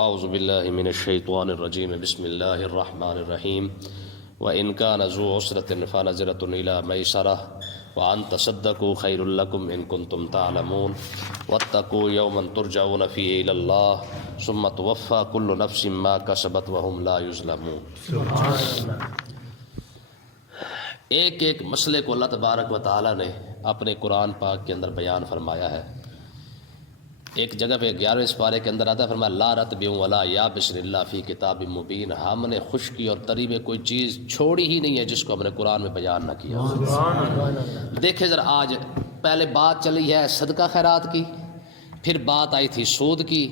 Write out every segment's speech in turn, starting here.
اعوذ باللہ من الشیطان الرجیم بسم اللہ الرحمن الرحیم وَإِن كَانَ ذُو عُسْرَةٍ فَنَظِرَةٌ إِلَىٰ مَيْسَرَةٍ وَأَن تَصَدَّقُوا خَيْرٌ لَكُمْ إِن كُنتُمْ تَعْلَمُونَ وَاتَّقُوا يَوْمًا تُرْجَعُونَ فِيهِ إِلَى اللَّهِ ثُمَّ تُوَفَّىٰ كُلُّ نَفْسٍ مَّا كَسَبَتْ وَهُمْ لَا يُظْلَمُونَ۔ ایک ایک مسئلے کو اللہ تبارک و تعالیٰ نے اپنے قرآن پاک کے اندر بیان فرمایا ہے۔ ایک جگہ پہ 11ویں سپارے کے اندر آتا ہے، فرمایا لا رطب ولا یابس الا فی کتاب مبین، ہم نے خشکی اور تری میں کوئی چیز چھوڑی ہی نہیں ہے جس کو ہم نے قرآن میں بیان نہ کیا۔ دیکھیں ذرا، آج پہلے بات چلی ہے صدقہ خیرات کی، پھر بات آئی تھی سود کی،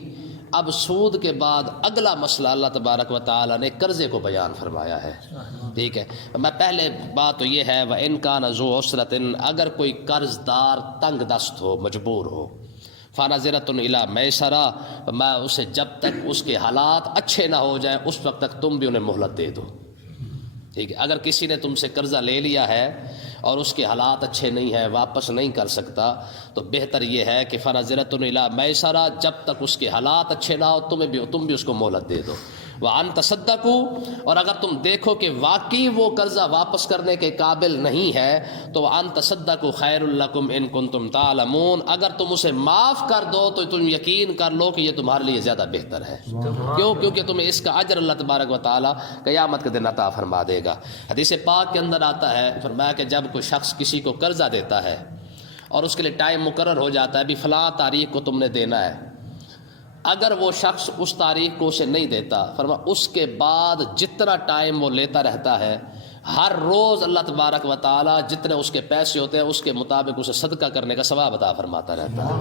اب سود کے بعد اگلا مسئلہ اللہ تبارک و تعالیٰ نے قرضے کو بیان فرمایا ہے۔ ٹھیک ہے، میں پہلے بات تو یہ ہے وَإِن كَانَ ذُو عُسْرَةٍ، اگر کوئی قرض دار تنگ دست ہو، مجبور ہو، فَنَظِرَةٌ إِلَىٰ مَيْسَرَةٍ، میں اسے جب تک اس کے حالات اچھے نہ ہو جائیں اس وقت تک تم بھی انہیں مہلت دے دو۔ ٹھیک ہے، اگر کسی نے تم سے قرضہ لے لیا ہے اور اس کے حالات اچھے نہیں ہیں، واپس نہیں کر سکتا، تو بہتر یہ ہے کہ فَنَظِرَةٌ إِلَىٰ مَيْسَرَةٍ، جب تک اس کے حالات اچھے نہ ہو تم بھی اس کو مہلت دے دو۔ وَأَن تَصَدَّقُوا، اور اگر تم دیکھو کہ واقعی وہ قرضہ واپس کرنے کے قابل نہیں ہے تو وَأَن تَصَدَّقُوا خَيْرٌ لَكُمْ إِن كُنتُمْ تَعْلَمُونَ، اگر تم اسے معاف کر دو تو تم یقین کر لو کہ یہ تمہارے لیے زیادہ بہتر ہے۔ کیوں؟ کیونکہ تمہیں اس کا اجر اللہ تبارک و تعالیٰ قیامت کے دن عطا فرما دے گا۔ حدیث پاک کے اندر آتا ہے، فرمایا کہ جب کوئی شخص کسی کو قرضہ دیتا ہے اور اس کے لیے ٹائم مقرر ہو جاتا ہے، بھی فلاں تاریخ کو تم نے دینا ہے، اگر وہ شخص اس تاریخ کو اسے نہیں دیتا، فرمایا اس کے بعد جتنا ٹائم وہ لیتا رہتا ہے، ہر روز اللہ تبارک و تعالیٰ جتنے اس کے پیسے ہوتے ہیں اس کے مطابق اسے صدقہ کرنے کا ثواب عطا فرماتا رہتا ہے۔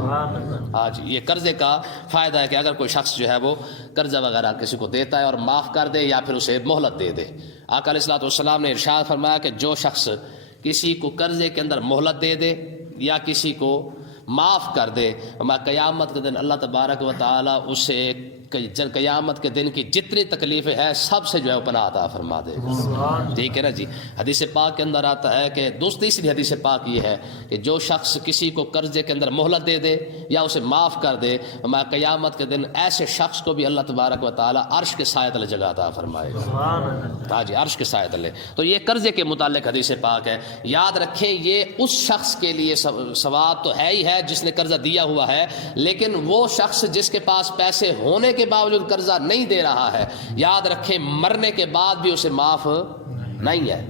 ہاں جی، یہ قرضے کا فائدہ ہے کہ اگر کوئی شخص جو ہے وہ قرضہ وغیرہ کسی کو دیتا ہے اور معاف کر دے یا پھر اسے مہلت دے دے۔ آقا علیہ الصلوۃ والسلام نے ارشاد فرمایا کہ جو شخص کسی کو قرضے کے اندر مہلت دے دے یا کسی کو معاف کر دے، میں قیامت کے دن اللہ تبارک و تعالیٰ اسے قیامت کے دن کی جتنی تکلیفیں ہیں سب سے جو ہے پناہ عطا فرما دے گا۔ ٹھیک ہے نا جی۔ حدیث پاک کے اندر آتا ہے کہ تیسری حدیث پاک یہ ہے کہ جو شخص کسی کو قرضے کے اندر مہلت دے دے یا اسے معاف کر دے، میں قیامت کے دن ایسے شخص کو بھی اللہ تبارک و تعالیٰ عرش کے سائے تلے جگہ عطا فرمائے گا۔ ہاں جی، عرش کے سائے تلے۔ تو یہ قرضے کے متعلق حدیث پاک ہے۔ یاد رکھیں یہ اس شخص کے لیے ثواب تو ہے ہی ہے جس نے قرضہ دیا ہوا ہے، لیکن وہ شخص جس کے پاس پیسے ہونے کے باوجود قرضہ نہیں دے رہا ہے، یاد رکھیں مرنے کے بعد بھی اسے معاف نہیں ہے۔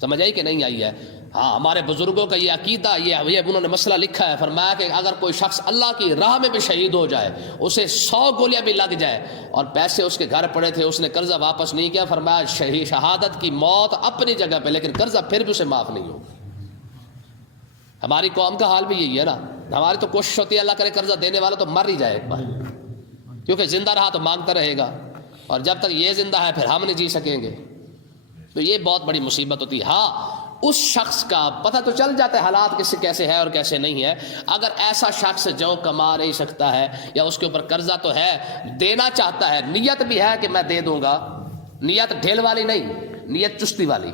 سمجھ آئی کہ نہیں آئی ہے؟ ہاں، ہمارے بزرگوں کا یہ عقیدہ، یہ انہوں نے مسئلہ لکھا ہے، فرمایا کہ اگر کوئی شخص اللہ کی راہ میں بھی شہید ہو جائے، اسے 100 گولیاں بھی لگ جائے اور پیسے اس کے گھر پڑے تھے، اس نے قرضہ واپس نہیں کیا، فرمایا شہادت کی موت اپنی جگہ پہ، لیکن قرضہ پھر بھی اسے معاف نہیں ہوگا۔ ہماری قوم کا حال بھی یہی ہے نا، ہماری تو کوشش ہوتی ہے اللہ کرے قرضہ دینے والا تو مر ہی جائے ایک بار، کیونکہ زندہ رہا تو مانگتا رہے گا، اور جب تک یہ زندہ ہے پھر ہم نہیں جی سکیں گے، تو یہ بہت بڑی مصیبت ہوتی ہے۔ ہاں، اس شخص کا پتہ تو چل جاتا ہے حالات کیسے ہے اور کیسے نہیں ہے۔ اگر ایسا شخص جو کما نہیں سکتا ہے یا اس کے اوپر قرضہ تو ہے، دینا چاہتا ہے، نیت بھی ہے کہ میں دے دوں گا، نیت ڈھیل والی نہیں، نیت چستی والی،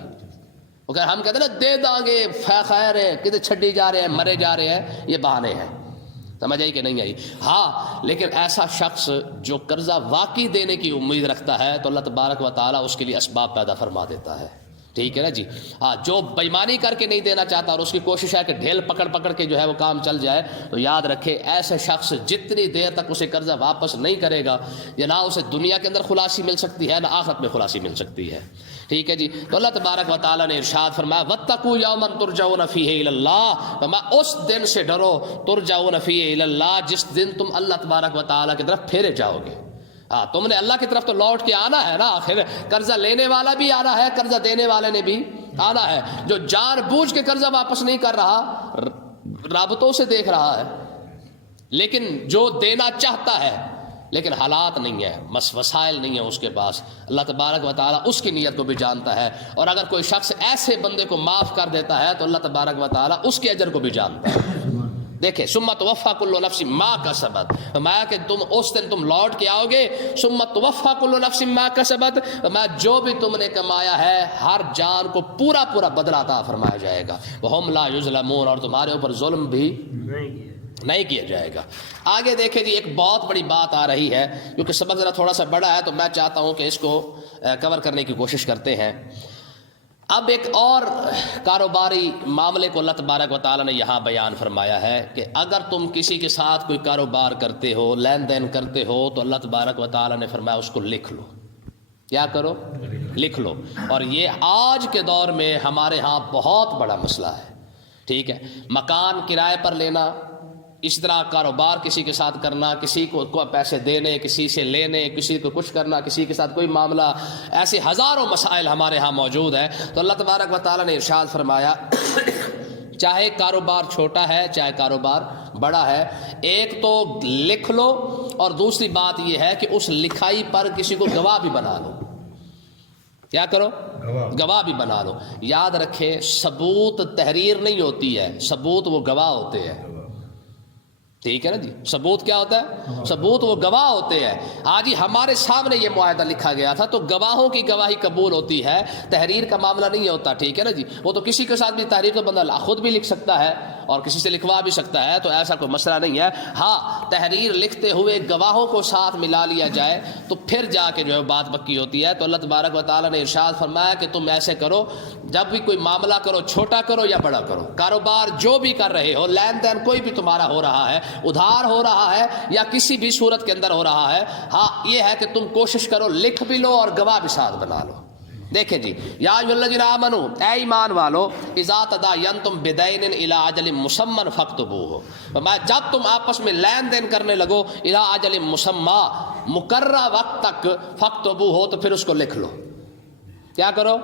اگر ہم کہتے ہیں نا دے دیں گے، خیر ہے، کدھر چھڈی جا رہے ہیں، مرے جا رہے ہیں، یہ بہانے ہیں۔ سمجھ آئی کہ نہیں آئی؟ ہاں، لیکن ایسا شخص جو قرضہ واقعی دینے کی امید رکھتا ہے تو اللہ تبارک و تعالیٰ اس کے لیے اسباب پیدا فرما دیتا ہے۔ ٹھیک ہے نا جی۔ ہاں، جو بےمانی کر کے نہیں دینا چاہتا اور اس کی کوشش ہے کہ ڈھیل پکڑ کے جو ہے وہ کام چل جائے، تو یاد رکھے ایسے شخص جتنی دیر تک اسے قرضہ واپس نہیں کرے گا، یا نہ اسے دنیا کے اندر خلاصی مل سکتی ہے نہ آخرت میں خلاصی مل سکتی ہے۔ ٹھیک ہے جی۔ تو اللہ تبارک و تعالیٰ نے ارشاد فرمایا وَاتَّقُوا يَوْمًا تُرْجَعُونَ فِيهِ إِلَى اللَّهِ، فرمایا اس دن سے ڈرو، ترجعون فیہ الی اللہ، جس دن تم اللہ تبارک و تعالیٰ کی طرف پھیرے جاؤ گے۔ ہاں، تم نے اللہ کی طرف تو لوٹ کے آنا ہے نا، آخر قرضہ لینے والا بھی آنا ہے، قرضہ دینے والے نے بھی آنا ہے۔ جو جان بوجھ کے قرضہ واپس نہیں کر رہا، رابطوں سے دیکھ رہا ہے، لیکن جو دینا چاہتا ہے لیکن حالات نہیں ہے، وسائل نہیں ہے اس کے پاس، اللہ تبارک و تعالیٰ اس کی نیت کو بھی جانتا ہے، اور اگر کوئی شخص ایسے بندے کو معاف کر دیتا ہے تو اللہ تبارک و تعالیٰ اس کے اجر کو بھی جانتا ہے۔ دیکھیں ثم توفیٰ کل نفس ما کسبت، فرمایا کہ تم اس دن تم لوٹ کے آؤ گے، ثم توفیٰ کل نفس ما کسبت، فرمایا جو بھی تم نے کمایا ہے ہر جان کو پورا بدلہ عطا فرمایا جائے گا، وہم لا یظلمون، اور تمہارے اوپر ظلم بھی نہیں کیا جائے گا۔ آگے دیکھیں جی، ایک بہت بڑی بات آ رہی ہے، کیونکہ سبق ذرا تھوڑا سا بڑا ہے تو میں چاہتا ہوں کہ اس کو کور کرنے کی کوشش کرتے ہیں۔ اب ایک اور کاروباری معاملے کو اللہ تبارک و تعالیٰ نے یہاں بیان فرمایا ہے کہ اگر تم کسی کے ساتھ کوئی کاروبار کرتے ہو، لین دین کرتے ہو، تو اللہ تبارک و تعالیٰ نے فرمایا اس کو لکھ لو۔ کیا کرو؟ لکھ لو۔ اور یہ آج کے دور میں ہمارے ہاں بہت بڑا مسئلہ ہے، ٹھیک ہے؟ مکان کرائے پر لینا، اس طرح کاروبار کسی کے ساتھ کرنا، کسی کو پیسے دینے، کسی سے لینے، کسی کو کچھ کرنا، کسی کے ساتھ کوئی معاملہ، ایسے ہزاروں مسائل ہمارے ہاں موجود ہیں۔ تو اللہ تبارک و تعالیٰ نے ارشاد فرمایا چاہے کاروبار چھوٹا ہے چاہے کاروبار بڑا ہے، ایک تو لکھ لو، اور دوسری بات یہ ہے کہ اس لکھائی پر کسی کو گواہ بھی بنا لو۔ کیا کرو؟ گواہ بھی بنا لو۔ یاد رکھیں، ثبوت تحریر نہیں ہوتی ہے، ثبوت وہ گواہ ہوتے ہیں، ٹھیک ہے نا جی؟ ثبوت کیا ہوتا ہے؟ ثبوت وہ گواہ ہوتے ہیں۔ آج ہی ہمارے سامنے یہ معاہدہ لکھا گیا تھا تو گواہوں کی گواہی قبول ہوتی ہے، تحریر کا معاملہ نہیں ہوتا، ٹھیک ہے نا جی؟ وہ تو کسی کے ساتھ بھی تحریر تو بندہ خود بھی لکھ سکتا ہے اور کسی سے لکھوا بھی سکتا ہے، تو ایسا کوئی مسئلہ نہیں ہے۔ ہاں، تحریر لکھتے ہوئے گواہوں کو ساتھ ملا لیا جائے تو پھر جا کے جو ہے بات پکی ہوتی ہے۔ تو اللہ تبارک و تعالیٰ نے ارشاد فرمایا کہ تم ایسے کرو، جب بھی کوئی معاملہ کرو، چھوٹا کرو یا بڑا کرو، کاروبار جو بھی کر رہے ہو، لین دین کوئی بھی تمہارا ہو رہا ہے، ادھار ہو رہا ہے یا کسی بھی صورت کے اندر ہو رہا ہے، ہاں یہ ہے کہ تم کوشش کرو لکھ بھی لو اور گواہ بھی ساتھ بنا لو۔ دیکھیں جی، یا ایھا الذین آمنوا، اے ایمان والو، اذا تداینتم بدین الی اجل مسمی فاکتبوہ، فرمایا جب تم آپس میں لین دین کرنے لگو الی اجل مسمی، مقررہ وقت تک، فاکتبوہ، تو پھر اس کو لکھ لو۔ کیا کرو؟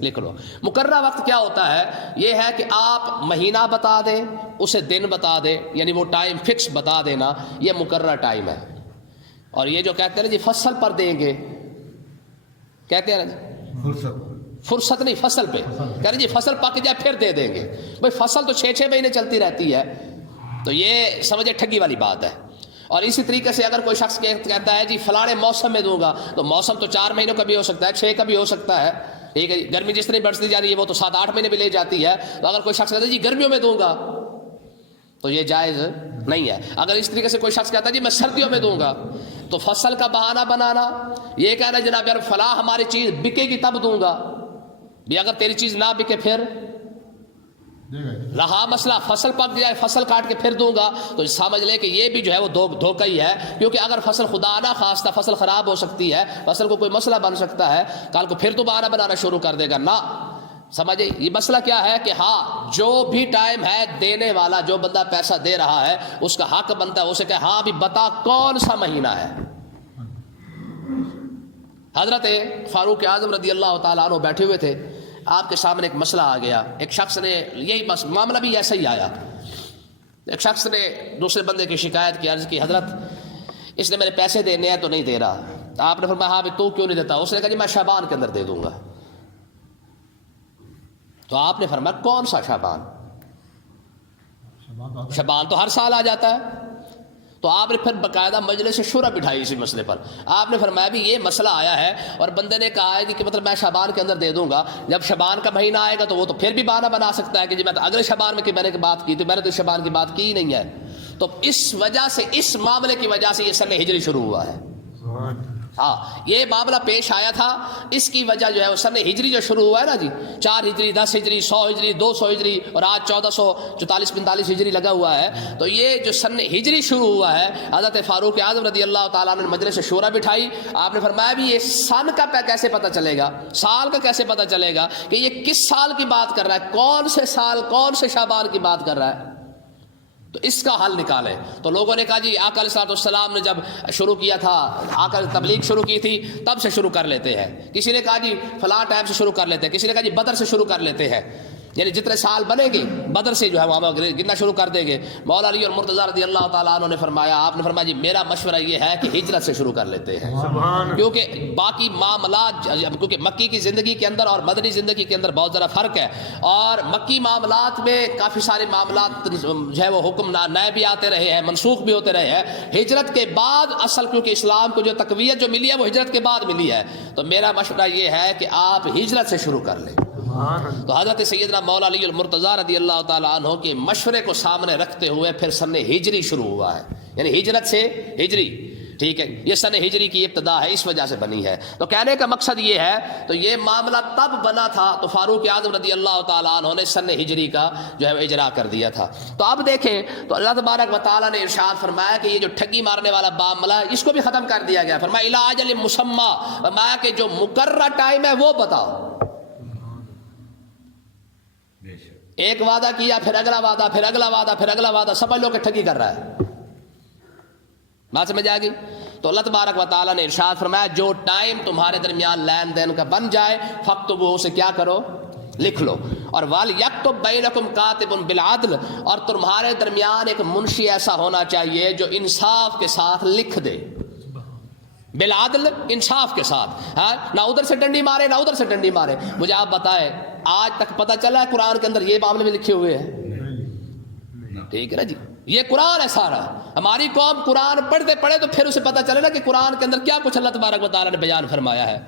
لکھ لو۔ مقررہ وقت کیا ہوتا ہے؟ یہ ہے کہ آپ مہینہ بتا دیں، اسے دن بتا دیں، یعنی وہ ٹائم فکس بتا دینا، یہ مقررہ ٹائم ہے۔ اور یہ جو کہتے ہیں نا جی فصل پر دیں گے، کہتے ہیں نا جی فرصت نہیں، فصل پہ کہہ رہے جی فصل پک جائے پھر دے دیں گے۔ بھائی فصل تو 6 مہینے چلتی رہتی ہے، تو یہ سمجھے ٹھگی والی بات ہے۔ اور اسی طریقے سے اگر کوئی شخص کہتا ہے جی فلانے موسم میں دوں گا، تو موسم تو 4 مہینوں کا بھی ہو سکتا ہے، 6 کا بھی ہو سکتا ہے، ٹھیک ہے؟ گرمی جس طرح بڑھتی جا رہی ہے وہ تو 7-8 مہینے بھی لے جاتی ہے۔ تو اگر کوئی شخص کہتا ہے جی گرمیوں میں دوں گا، تو یہ جائز نہیں ہے۔ اگر اس طریقے سے کوئی شخص کہتا ہے جی میں سردیوں میں دوں گا، تو فصل کا بہانہ بنانا، یہ کہنا جناب یار فلاں ہماری چیز بکے گی تب دوں گا، بھی اگر تیری چیز نہ بکے پھر رہا مسئلہ، فصل پک جائے فصل کاٹ کے پھر دوں گا، تو سمجھ لے کہ یہ بھی جو ہے وہ دھوکہ ہی ہے۔ کیونکہ اگر فصل خدا نہ خواستہ فصل خراب ہو سکتی ہے، فصل کو کوئی مسئلہ بن سکتا ہے، کل کو پھر دوبارہ بنانا شروع کر دے گا نہ۔ سمجھے یہ مسئلہ کیا ہے کہ ہاں جو بھی ٹائم ہے، دینے والا جو بندہ پیسہ دے رہا ہے اس کا حق بنتا ہے اسے کہ ہاں بھی بتا کون سا مہینہ ہے۔ حضرت فاروق اعظم رضی اللہ تعالیٰ عنہ بیٹھے ہوئے تھے، آپ کے سامنے ایک مسئلہ آ گیا۔ ایک شخص نے یہی معاملہ بھی ایسا ہی آیا، ایک شخص نے دوسرے بندے کی شکایت کی، عرض کی حضرت اس نے میرے پیسے دینے ہیں تو نہیں دے رہا۔ آپ نے فرمایا ہاں بھی تو کیوں نہیں دیتا؟ اس نے کہا جی میں شعبان کے اندر دے دوں گا۔ تو آپ نے فرمایا کون سا شعبان؟ شعبان تو ہر سال آ جاتا ہے۔ تو آپ نے پھر باقاعدہ مجلس شورا بٹھائی اسی مسئلے پر۔ آپ نے فرمایا بھی یہ مسئلہ آیا ہے اور بندے نے کہا ہے کہ مطلب میں شعبان کے اندر دے دوں گا، جب شعبان کا مہینہ آئے گا تو وہ تو پھر بھی بہانہ بنا سکتا ہے کہ جی میں تو اگلے شعبان میں کہ میں نے بات کی تھی، میں نے تو شعبان کی بات کی ہی نہیں ہے۔ تو اس وجہ سے، اس معاملے کی وجہ سے یہ سن ہجری شروع ہوا ہے۔ ہاں یہ معاملہ پیش آیا تھا، اس کی وجہ جو ہے وہ سن ہجری جو شروع ہوا ہے نا جی، 4 ہجری 10 ہجری 100 ہجری 200 ہجری اور آج 1444-45 ہجری لگا ہوا ہے۔ تو یہ جو سن ہجری شروع ہوا ہے، حضرت فاروق اعظم رضی اللہ تعالیٰ عنہ نے مجلس شورا بٹھائی۔ آپ نے فرمایا بھی یہ سن کا کیسے پتہ چلے گا، سال کا کیسے پتہ چلے گا کہ یہ کس سال کی بات کر رہا ہے، کون سے سال کون سے شعبان کی بات کر رہا ہے، تو اس کا حل نکالے۔ تو لوگوں نے کہا جی آقا علیہ السلام نے جب شروع کیا تھا، آقا تبلیغ شروع کی تھی تب سے شروع کر لیتے ہیں۔ کسی نے کہا جی فلاں ٹائم سے شروع کر لیتے ہیں، کسی نے کہا جی بدر سے شروع کر لیتے ہیں، یعنی جتنے سال بنے گے بدر سے جو ہے وہ گننا شروع کر دیں گے۔ مولا علی اور مرتضیٰ رضی اللہ تعالیٰ عنہ نے فرمایا، آپ نے فرمایا جی میرا مشورہ یہ ہے کہ ہجرت سے شروع کر لیتے ہیں، کیونکہ باقی معاملات، کیونکہ مکی کی زندگی کے اندر اور مدنی زندگی کے اندر بہت ذرا فرق ہے، اور مکی معاملات میں کافی سارے معاملات جو ہے وہ حکم نئے بھی آتے رہے ہیں، منسوخ بھی ہوتے رہے ہیں۔ ہجرت کے بعد اصل کیونکہ اسلام کو جو تقویت جو ملی ہے وہ ہجرت کے بعد ملی ہے، تو میرا مشورہ یہ ہے کہ آپ ہجرت سے شروع کر لیں۔ تو حضرت سیدنا مولا علی المرتضیٰ رضی اللہ تعالیٰ عنہ کے مشورے کو سامنے رکھتے ہوئے پھر سن ہجری شروع ہوا ہے، یعنی ہجرت سے ہجری، ٹھیک ہے، یہ سن ہجری کی ابتدا ہے، اس وجہ سے بنی ہے۔ تو کہنے کا مقصد یہ ہے، تو یہ معاملہ تب بنا تھا تو فاروق اعظم رضی اللہ تعالیٰ عنہ نے سن ہجری کا جو ہے اجرا کر دیا تھا۔ تو اب دیکھیں تو اللہ تبارک و تعالیٰ نے ارشاد فرمایا کہ یہ جو ٹھگی مارنے والا معاملہ ہے اس کو بھی ختم کر دیا گیا، فرمایا الی اجل مسمی، فرمایا کہ جو مقررہ ٹائم ہے وہ بتاؤ۔ ایک وعدہ کیا، پھر اگلا وعدہ، پھر اگلا وعدہ، پھر اگلا وعدہ، سمجھ لو کہ ٹھگی کر رہا ہے۔ بات سمجھ آ گئی؟ تو اللہ تبارک و تعالیٰ نے ارشاد فرمایا جو ٹائم تمہارے درمیان لین دین کا بن جائے فاکتبوہ، اسے کیا کرو، لکھ لو۔ اور وَلْيَكْتُبْ بَيْنَكُمْ كَاتِبٌ بِالْعَدْلِ، اور تمہارے درمیان ایک منشی ایسا ہونا چاہیے جو انصاف کے ساتھ لکھ دے، بالعدل، انصاف کے ساتھ، ہاں، نہ ادھر سے ڈنڈی مارے نہ ادھر سے ڈنڈی مارے۔ مجھے آپ بتائیں آج تک پتہ چلا ہے قرآن کے اندر یہ معاملے میں لکھے ہوئے ہیں؟ ٹھیک ہے نا جی، یہ قرآن ہے سارا۔ ہماری قوم قرآن پڑھتے پڑھے تو پھر اسے پتہ چلے نا کہ قرآن کے اندر کیا کچھ اللہ تبارک و تعالیٰ نے بیان فرمایا ہے۔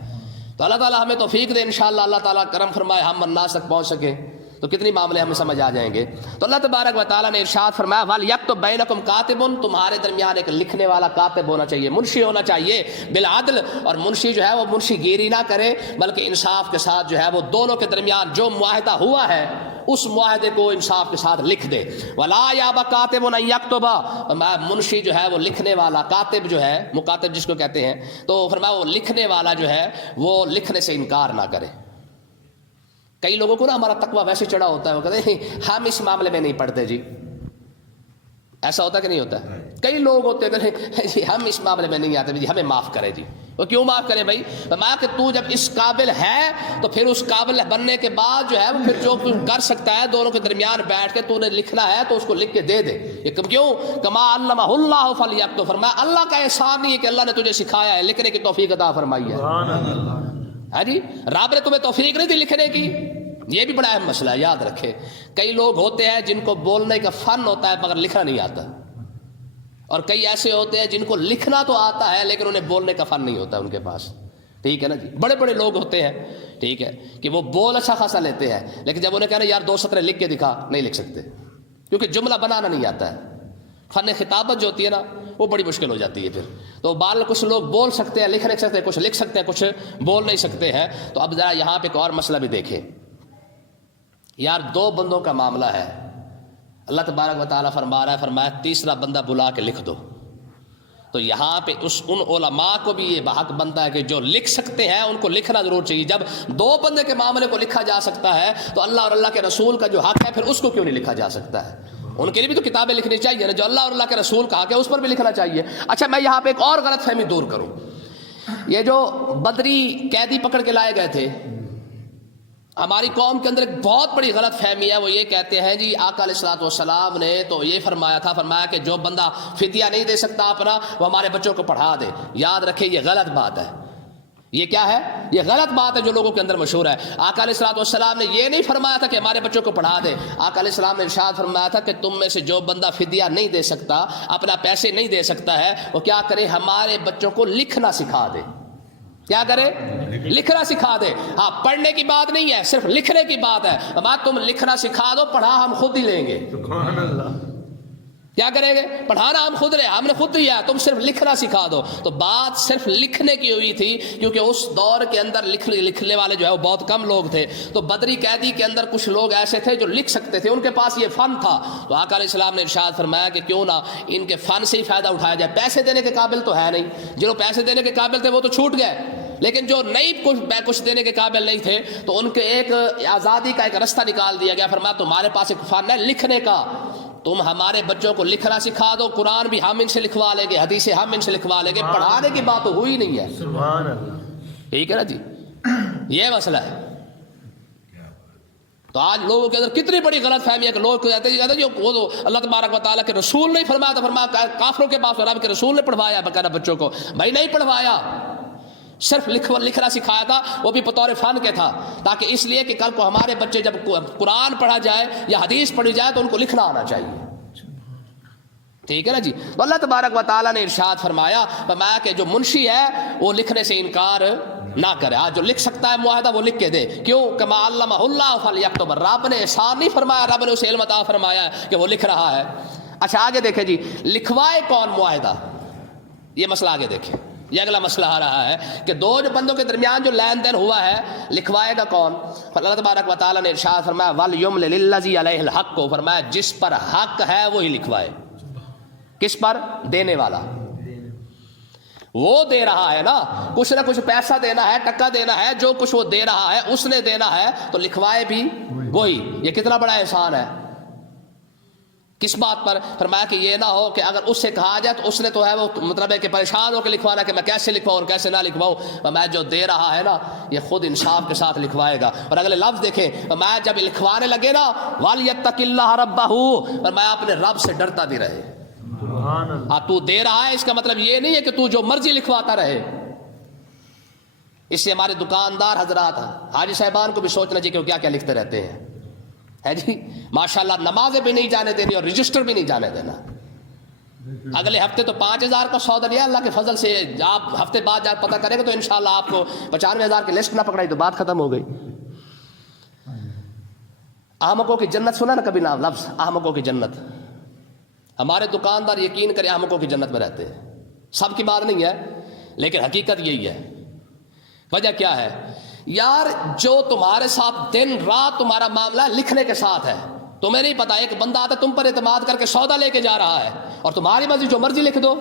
تو اللہ تعالیٰ ہمیں توفیق دے، انشاءاللہ اللہ تعالیٰ کرم فرمائے ہم الناس تک پہنچ سکیں تو کتنی معاملے ہمیں سمجھ آ جائیں گے۔ تو اللہ تبارک و تعالیٰ نے ارشاد فرمایا وَلْيَكْتُبْ بَيْنَكُمْ كَاتِبٌ، تمہارے درمیان ایک لکھنے والا کاتب ہونا چاہیے، منشی ہونا چاہیے، بالعدل، اور منشی جو ہے وہ منشی گیری نہ کرے بلکہ انصاف کے ساتھ جو ہے وہ دونوں کے درمیان جو معاہدہ ہوا ہے اس معاہدے کو انصاف کے ساتھ لکھ دے۔ وَلَا يَأْبَ كَاتِبٌ أَن يَكْتُبَ، منشی جو ہے وہ لکھنے والا، کاتب جو ہے، مکاتب جس کو کہتے ہیں، تو فرمایا وہ لکھنے والا جو ہے وہ لکھنے سے انکار نہ کرے۔ کئی لوگوں کو نا ہمارا تقویٰ ویسے چڑھا ہوتا ہے، وہ کہتے ہیں ہم اس معاملے میں نہیں پڑھتے جی، ایسا ہوتا کہ نہیں ہوتا؟ کئی لوگ ہوتے ہیں کہ ہم اس معاملے میں نہیں آتے جی، ہمیں معاف کرے جی۔ وہ کیوں معاف کرے بھائی؟ فرمایا کہ تو جب اس قابل ہے تو پھر اس قابل بننے کے بعد جو ہے وہ پھر جو کر سکتا ہے دونوں کے درمیان بیٹھ کے تو نے لکھنا ہے تو اس کو لکھ کے دے دے۔ یہ کیوں؟ کما علمہ اللہ فلیکتب، فرمایا اللہ کا احسان نہیں ہے کہ اللہ نے تجھے سکھایا ہے، لکھنے کی توفیق عطا فرمائی ہے۔ ہاں جی، رب نے تمہیں توفیق نہیں دی لکھنے کی، یہ بھی بڑا اہم مسئلہ ہے، یاد رکھے۔ کئی لوگ ہوتے ہیں جن کو بولنے کا فن ہوتا ہے مگر لکھنا نہیں آتا، اور کئی ایسے ہوتے ہیں جن کو لکھنا تو آتا ہے لیکن انہیں بولنے کا فن نہیں ہوتا ان کے پاس، ٹھیک ہے نا جی۔ بڑے بڑے لوگ ہوتے ہیں، ٹھیک ہے، کہ وہ بول اچھا خاصا لیتے ہیں لیکن جب انہیں کہنا یار 2 سطریں لکھ کے دکھا، نہیں لکھ سکتے کیونکہ جملہ بنانا نہیں آتا ہے۔ فن خطابت جو ہوتی ہے نا وہ بڑی مشکل ہو جاتی ہے پھر۔ تو بال کچھ لوگ بول سکتے ہیں، لکھ نہیں سکتے، کچھ لکھ سکتے ہیں، کچھ بول نہیں سکتے ہیں۔ تو اب ذرا یہاں پہ ایک اور مسئلہ بھی دیکھیں یار، 2 بندوں کا معاملہ ہے، اللہ تبارک و تعالیٰ فرما رہا ہے، فرمایا تیسرا بندہ بلا کے لکھ دو۔ تو یہاں پہ ان علماء کو بھی یہ حق بنتا ہے کہ جو لکھ سکتے ہیں ان کو لکھنا ضرور چاہیے۔ جب 2 بندے کے معاملے کو لکھا جا سکتا ہے تو اللہ اور اللہ کے رسول کا جو حق ہے پھر اس کو کیوں نہیں لکھا جا سکتا ہے؟ ان کے لیے بھی تو کتابیں لکھنی چاہیے نا، جو اللہ اور اللہ کے رسول کا حق ہے اس پر بھی لکھنا چاہیے۔ اچھا میں یہاں پہ ایک اور غلط فہمی دور کروں، یہ جو بدری قیدی پکڑ کے لائے گئے تھے، ہماری قوم کے اندر ایک بہت بڑی غلط فہمی ہے، وہ یہ کہتے ہیں جی آقا علیہ الصلوۃ والسلام نے تو یہ فرمایا تھا، فرمایا کہ جو بندہ فدیہ نہیں دے سکتا اپنا وہ ہمارے بچوں کو پڑھا دے۔ یاد رکھیں یہ غلط بات ہے، یہ کیا ہے؟ یہ غلط بات ہے جو لوگوں کے اندر مشہور ہے۔ آقا علیہ الصلوۃ والسلام نے یہ نہیں فرمایا تھا کہ ہمارے بچوں کو پڑھا دے، آقا علیہ السلام نے ارشاد فرمایا تھا کہ تم میں سے جو بندہ فدیہ نہیں دے سکتا، اپنا پیسے نہیں دے سکتا ہے، وہ کیا کرے؟ ہمارے بچوں کو لکھنا سکھا دے۔ کیا کرے؟ لکھنا سکھا دے۔ ہاں پڑھنے کی بات نہیں ہے، صرف لکھنے کی بات ہے۔ تم لکھنا سکھا دو، پڑھا ہم خود ہی لیں گے۔ سبحان اللہ۔ کیا کریں گے؟ پڑھانا ہم خود ہم نے خود دیا، تم صرف لکھنا سکھا دو۔ تو بات صرف لکھنے کی ہوئی تھی کیونکہ اس دور کے اندر لکھنے والے جو ہے وہ بہت کم لوگ تھے۔ تو بدری قیدی کے اندر کچھ لوگ ایسے تھے جو لکھ سکتے تھے، ان کے پاس یہ فن تھا۔ تو آقا علیہ السلام نے ارشاد فرمایا کہ کیوں نہ ان کے فن سے ہی فائدہ اٹھایا جائے۔ پیسے دینے کے قابل تو ہے نہیں، جو پیسے دینے کے قابل تھے وہ تو چھوٹ گئے، لیکن جو نہیں کچھ دینے کے قابل نہیں تھے تو ان کے ایک آزادی کا ایک رستہ نکال دیا گیا۔ فرمایا تمہارے پاس ایک فن ہے لکھنے کا، تم ہمارے بچوں کو لکھنا سکھا دو، قرآن بھی ہم ان سے لکھوا لیں گے، حدیثیں ہم ان سے لکھوا لیں گے، پڑھانے کی بات تو ہوئی نہیں ہے۔ سبحان اللہ، ٹھیک ہے نا جی، یہ مسئلہ ہے۔ تو آج لوگوں کے اندر کتنی بڑی غلط فہمی ہے کہ لوگ کہتے ہیں جو وہ تو اللہ تبارک و تعالیٰ کے رسول نہیں فرمایا تھا، فرمایا کافروں کے پاس رب کے رسول نے پڑھوایا بقاعدہ بچوں کو۔ بھائی نہیں پڑھوایا، صرف لکھنا سکھایا تھا، وہ بھی بطور فن کے تھا، تاکہ اس لیے کہ کل کو ہمارے بچے جب قرآن پڑھا جائے یا حدیث پڑھی جائے تو ان کو لکھنا آنا چاہیے، ٹھیک ہے نا جی۔ تو اللہ تبارک و تعالیٰ نے ارشاد فرمایا کہ جو منشی ہے وہ لکھنے سے انکار نہ کرے. آج جو لکھ سکتا ہے معاہدہ وہ لکھ کے دے. کیوں؟ کما علمہ اللہ فلیکتب. رب نے احسان نہیں فرمایا, رب نے اسے علم عطا فرمایا ہے کہ وہ لکھ رہا ہے. اچھا آگے دیکھیں جی, لکھوائے کون معاہدہ؟ یہ مسئلہ آگے دیکھیں. یہ اگلا مسئلہ آ رہا ہے کہ دو جو بندوں کے درمیان جو لین دین ہوا ہے, لکھوائے گا کون؟ اللہ تبارک و تعالیٰ نے ارشاد فرمایا وَلْيُمْلِلِ الَّذِي عَلَيْهِ الْحَقُّ کو, فرمایا جس پر حق ہے وہی لکھوائے. کس پر؟ دینے والا. وہ دے رہا ہے نا, کچھ نہ کچھ پیسہ دینا ہے, ٹکا دینا ہے, جو کچھ وہ دے رہا ہے اس نے دینا ہے, تو لکھوائے بھی وہی. یہ کتنا بڑا احسان ہے. کس بات پر؟ فرمایا کہ یہ نہ ہو کہ اگر اس سے کہا جائے تو اس نے تو ہے وہ مطلب ہے کہ پریشان ہو کے لکھوانا کہ میں کیسے لکھواؤں اور کیسے نہ لکھواؤں. میں جو دے رہا ہے نا یہ خود انصاف کے ساتھ لکھوائے گا. اور اگلے لفظ دیکھیں, میں جب لکھوانے لگے نا وَلْيَتَّقِ اللَّهَ رَبَّهُ, اور میں اپنے رب سے ڈرتا بھی رہے. تو دے رہا ہے اس کا مطلب یہ نہیں ہے کہ تو جو مرضی لکھواتا رہے. اس سے ہمارے دکاندار حضرات, حاجی صاحبان کو بھی سوچنا چاہیے کہ وہ کیا کیا لکھتے رہتے ہیں. ہے جی ماشاءاللہ, نمازیں بھی نہیں جانے دینی اور رجسٹر بھی نہیں جانے دینا. اگلے ہفتے تو 5,000 کا سودا لیا, اللہ کے فضل سے آپ ہفتے بعد جا پتہ کریں گے تو انشاءاللہ آپ کو 95,000 کی لسٹ نہ پکڑائی تو بات ختم ہو گئی. احمقوں کی جنت سنا نا کبھی نام لفظ احمقوں کی جنت؟ ہمارے دکاندار یقین کریں احمقوں کی جنت میں رہتے ہیں. سب کی بات نہیں ہے لیکن حقیقت یہی ہے. وجہ کیا ہے یار؟ جو تمہارے ساتھ دن رات تمہارا معاملہ لکھنے کے ساتھ ہے, تمہیں نہیں پتا ایک بندہ آتا تم پر اعتماد کر کے سودا لے کے جا رہا ہے اور تمہاری مرضی جو مرضی لکھ دو.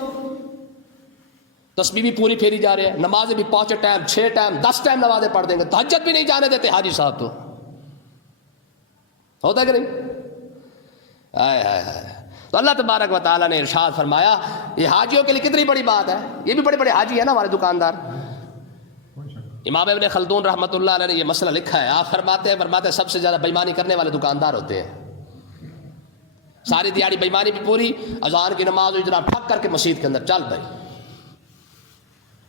تسبیح بھی پوری پھیری جا رہے ہیں, نمازیں بھی 5 ٹائم 6 ٹائم 10 ٹائم نمازیں پڑھ دیں گے, تہجد بھی نہیں جانے دیتے حاجی صاحب. تو ہوتا ہے کہ نہیں؟ تو اللہ تبارک و تعالیٰ نے ارشاد فرمایا, یہ حاجیوں کے لیے کتنی بڑی بات ہے. یہ بھی بڑے بڑے حاجی ہیں نا ہمارے دکاندار. امام ابن خلدون رحمۃ اللہ علیہ نے یہ مسئلہ لکھا ہے. آپ فرماتے ہیں سب سے زیادہ بےمانی کرنے والے دکاندار ہوتے ہیں. ساری دیہڑی بےمانی بھی پوری, اذان کی نماز جناب ٹھک کر کے مسجد کے اندر چل بھائی,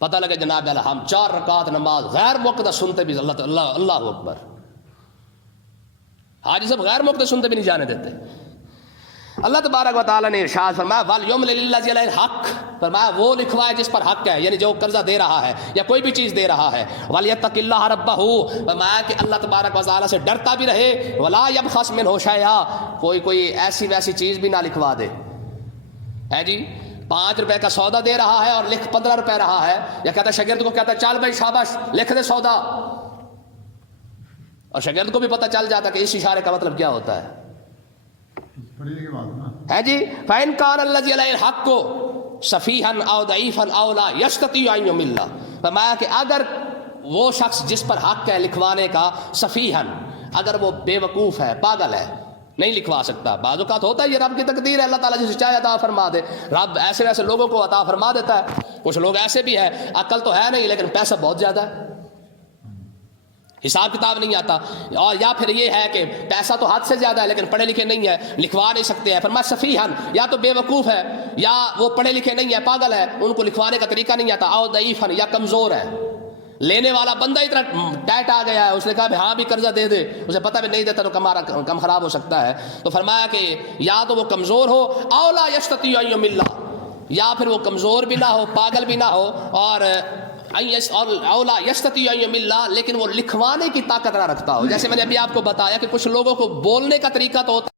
پتہ لگے جناب ہم 4 رکعت نماز غیر موقع سنتے بھی اللہ اکبر. حاجی صاحب غیر موقع سنتے بھی نہیں جانے دیتے. اللہ تبارک و تعالیٰ نے ارشاد فرمایا وَلْيُمْلِلِ الَّذِي عَلَيْهِ الْحَقُّ, فرمایا وہ لکھوائے جس پر حق ہے, یعنی جو قرضہ دے رہا ہے یا کوئی بھی چیز دے رہا ہے. وَلْيَتَّقِ اللَّهَ رَبَّهُ, فرمایا کہ اللہ تبارک و تعالیٰ سے ڈرتا بھی رہے. وَلَا يَبْخَسْ مِنْهُ شَيْئًا, کوئی ایسی ویسی چیز بھی نہ لکھوا دے. ہے جی 5 روپے کا سودا دے رہا ہے اور لکھ 15 روپے رہا ہے, یا کہتا ہے شاگرد کو, کہتا ہے چل بھائی شاباش لکھ دے سودا, اور شاگرد کو بھی پتہ چل جاتا کہ اس اشارے کا مطلب کیا ہوتا ہے. ہے جی فَإِنْ كَانَ الَّذِي عَلَيْهِ الْحَقُّ صَفِيحًا أَوْ ضَعِيفًا أَوْ لَا يَسْتَطِيعُ أَنْ يُمِلَّ, فرمایا کہ اگر وہ شخص جس پر حق ہے لکھوانے کا صفیحًا, اگر وہ بے وقوف ہے, پاگل ہے, نہیں لکھوا سکتا. بعض اوقات ہوتا ہے یہ رب کی تقدیر ہے, اللہ تعالیٰ جسے چاہے عطا فرما دے. رب ایسے ویسے لوگوں کو عطا فرما دیتا ہے. کچھ لوگ ایسے بھی ہے عقل تو ہے نہیں لیکن پیسہ بہت زیادہ ہے, حساب کتاب نہیں آتا, اور یا پھر یہ ہے کہ پیسہ تو حد سے زیادہ ہے لیکن پڑھے لکھے نہیں ہے, لکھوا نہیں سکتے ہیں. فرمایا صفیحًا, یا تو بے وقوف ہے یا وہ پڑھے لکھے نہیں ہے, پاگل ہے, ان کو لکھوانے کا طریقہ نہیں آتا. او ضعیفاً, یا کمزور ہے. لینے والا بندہ اتنا ٹائٹ آ گیا ہے, اس نے کہا ہاں بھی قرضہ دے دے, اسے پتہ بھی نہیں دیتا تو کم خراب ہو سکتا ہے. تو فرمایا کہ یا تو وہ کمزور ہو, او لا یستطیع ان یمل, یا پھر وہ کمزور بھی نہ ہو, پاگل بھی نہ ہو, اور اولا یستطیع ان یمل, لیکن وہ لکھوانے کی طاقت نہ رکھتا ہو. جیسے میں نے ابھی آپ کو بتایا کہ کچھ لوگوں کو بولنے کا طریقہ تو ہوتا